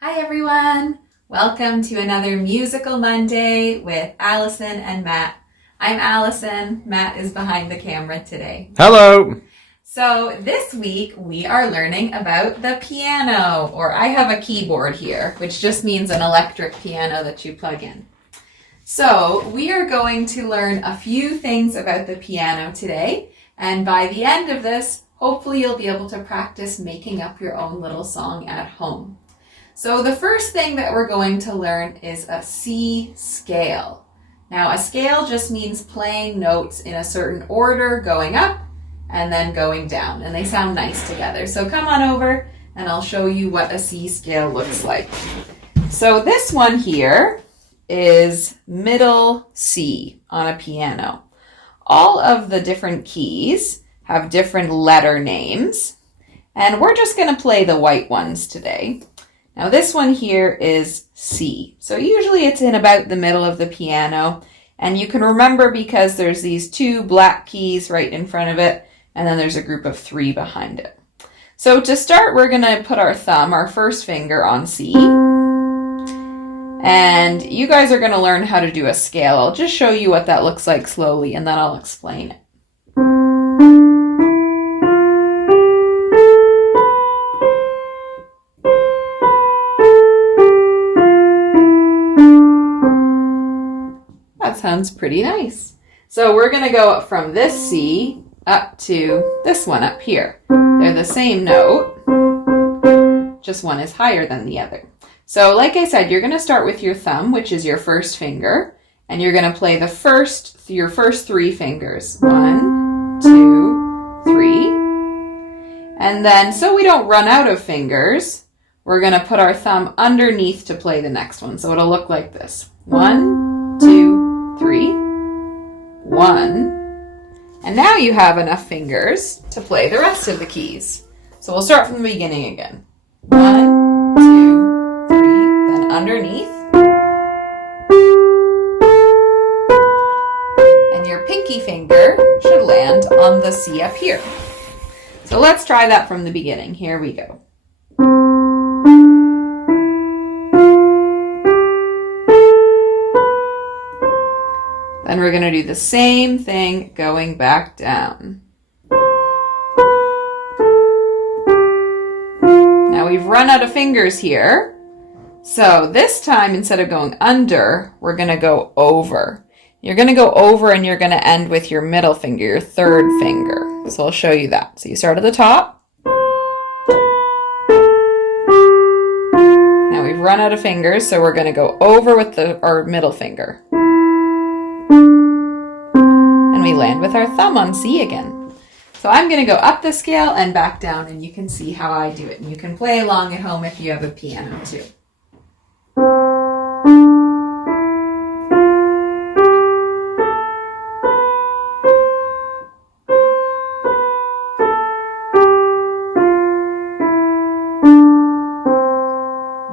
Hi everyone! Welcome to another Musical Monday with Allison and Matt. I'm Allison. Matt is behind the camera today. Hello! So this week we are learning about the piano, or I have a keyboard here, which just means an electric piano that you plug in. So we are going to learn a few things about the piano today, and by the end of this, hopefully you'll be able to practice making up your own little song at home. So the first thing that we're going to learn is a C scale. Now a scale just means playing notes in a certain order, going up and then going down, and they sound nice together. So come on over and I'll show you what a C scale looks like. So this one here is middle C on a piano. All of the different keys have different letter names, and we're just going to play the white ones today. Now this one here is C. So usually it's in about the middle of the piano, and you can remember because there's these two black keys right in front of it, and then there's a group of 3 behind it. So to start, we're going to put our thumb, our first finger, on C. And you guys are going to learn how to do a scale. I'll just show you what that looks like slowly, and then I'll explain it. That sounds pretty nice. So we're going to go from this C up to this one up here. They're the same note, just one is higher than the other. So like I said, you're going to start with your thumb, which is your first finger, and you're going to play your first 3 fingers. 1, 2, 3. And then, so we don't run out of fingers, we're going to put our thumb underneath to play the next one. So it'll look like this. 1, 2, 3, 1. And now you have enough fingers to play the rest of the keys. So we'll start from the beginning again. 1, 2, 3, then underneath. And your pinky finger should land on the C up here. So let's try that from the beginning. Here we go. Then we're going to do the same thing going back down. Now we've run out of fingers here. So this time, instead of going under, we're going to go over. You're going to go over and you're going to end with your middle finger, your third finger. So I'll show you that. So you start at the top. Now we've run out of fingers, so we're going to go over with our middle finger. And we land with our thumb on C again. So I'm going to go up the scale and back down, and you can see how I do it. And you can play along at home if you have a piano too.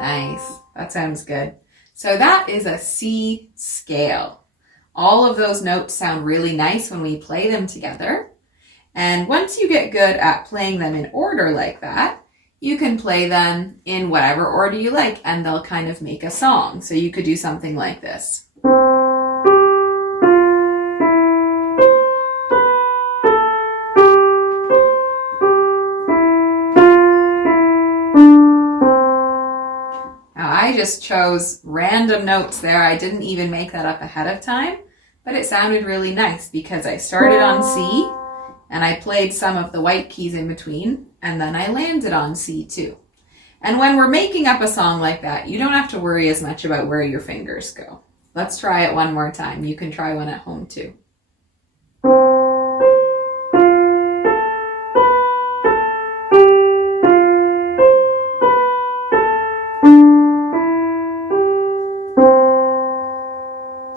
Nice. That sounds good. So that is a C scale. All of those notes sound really nice when we play them together. And once you get good at playing them in order like that, you can play them in whatever order you like, and they'll kind of make a song. So you could do something like this. Now I just chose random notes there. I didn't even make that up ahead of time, but it sounded really nice because I started on C and I played some of the white keys in between, and then I landed on C too. And when we're making up a song like that, you don't have to worry as much about where your fingers go. Let's try it one more time. You can try one at home too.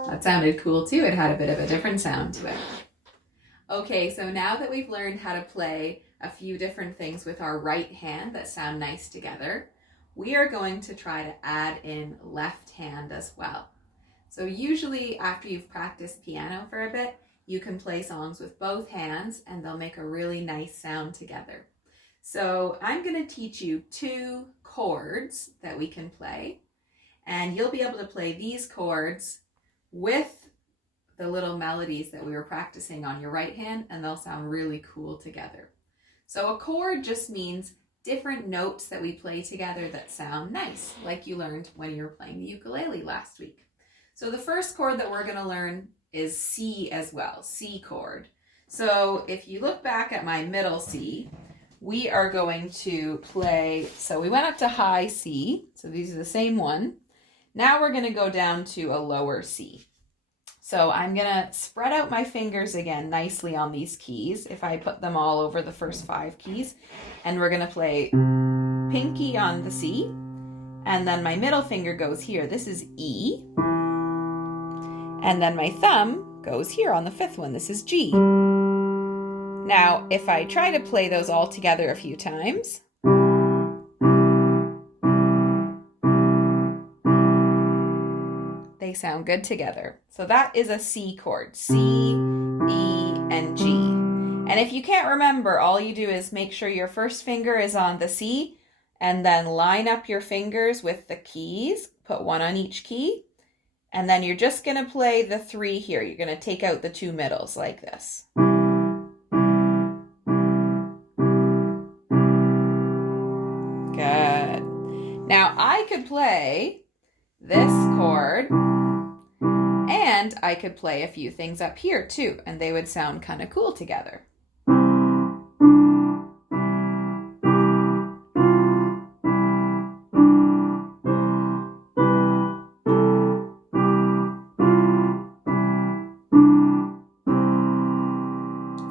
That sounded cool too. It had a bit of a different sound to it. Okay, so now that we've learned how to play a few different things with our right hand that sound nice together, we are going to try to add in left hand as well. So usually after you've practiced piano for a bit, you can play songs with both hands and they'll make a really nice sound together. So I'm going to teach you 2 chords that we can play, and you'll be able to play these chords with the little melodies that we were practicing on your right hand, and they'll sound really cool together. So a chord just means different notes that we play together that sound nice, like you learned when you were playing the ukulele last week. So the first chord that we're going to learn is C as well, C chord. So if you look back at my middle C, we are going to play, so we went up to high C, so these are the same one. Now we're going to go down to a lower C. So I'm going to spread out my fingers again nicely on these keys if I put them all over the first 5 keys. And we're going to play pinky on the C. And then my middle finger goes here. This is E. And then my thumb goes here on the 5th one. This is G. Now, if I try to play those all together a few times, they sound good together. So that is a C chord, C, E, and G. And if you can't remember, all you do is make sure your first finger is on the C, and then line up your fingers with the keys, put one on each key, and then you're just going to play the 3 here. You're going to take out the 2 middles like this. Good. Now I could play this chord, and I could play a few things up here too, and they would sound kind of cool together.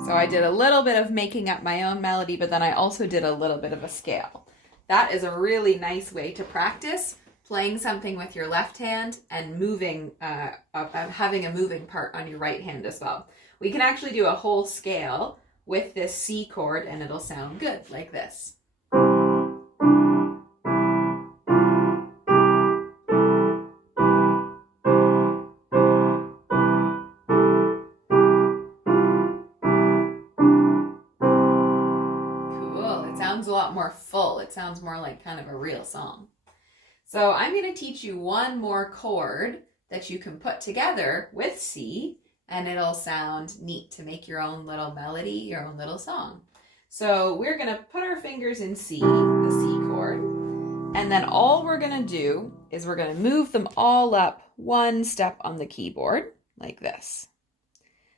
So I did a little bit of making up my own melody, but then I also did a little bit of a scale. That is a really nice way to practice playing something with your left hand and moving, having a moving part on your right hand as well. We can actually do a whole scale with this C chord and it'll sound good like this. Cool, it sounds a lot more full. It sounds more like kind of a real song. So I'm going to teach you one more chord that you can put together with C, and it'll sound neat to make your own little melody, your own little song. So we're going to put our fingers in C, the C chord, and then all we're going to do is we're going to move them all up 1 step on the keyboard, like this.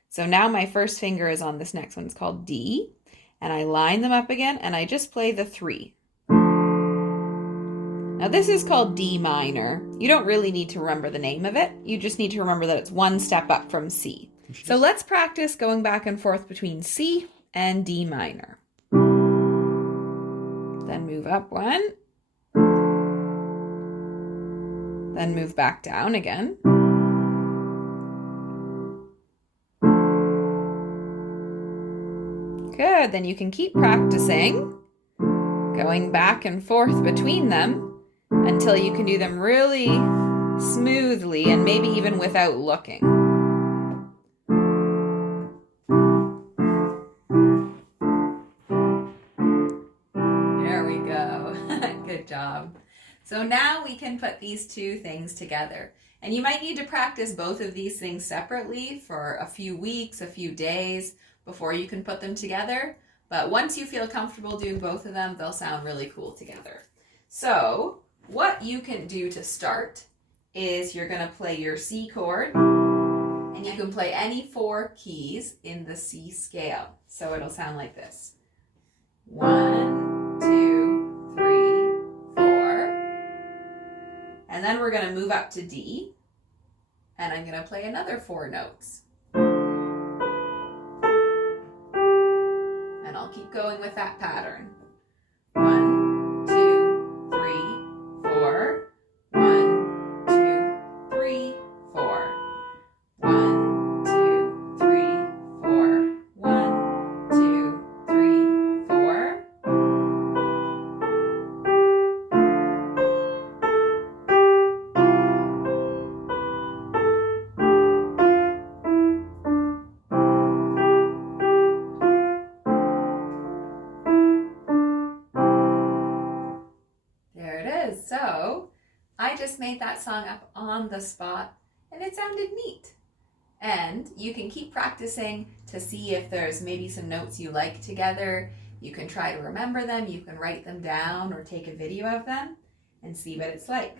So now my first finger is on this next one. It's called D, and I line them up again, and I just play the 3. Now this is called D minor. You don't really need to remember the name of it. You just need to remember that it's 1 step up from C. So let's practice going back and forth between C and D minor. Then move up 1. Then move back down again. Good, then you can keep practicing, going back and forth between them, until you can do them really smoothly and maybe even without looking. There we go. Good job. So now we can put these 2 things together. And you might need to practice both of these things separately for a few weeks, a few days before you can put them together. But once you feel comfortable doing both of them, they'll sound really cool together. So what you can do to start is you're going to play your C chord, and you can play any 4 keys in the C scale. So it'll sound like this. 1, 2, 3, 4. And then we're going to move up to D, and I'm going to play another 4 notes. And I'll keep going with that pattern. 1, 2, 3, 4. 1, 2, 3, 4. 1, 2, 3, 4. 1, 2, 3, 4. So I just made that song up on the spot and it sounded neat. And you can keep practicing to see if there's maybe some notes you like together. You can try to remember them, you can write them down or take a video of them and see what it's like.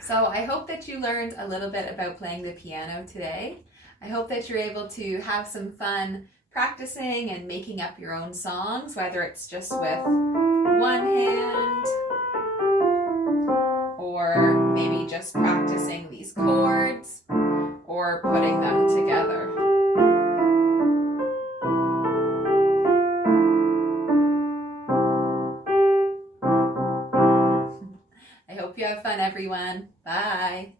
So I hope that you learned a little bit about playing the piano today. I hope that you're able to have some fun practicing and making up your own songs, whether it's just with one hand or maybe just practicing these chords or putting them together. I hope you have fun, everyone. Bye.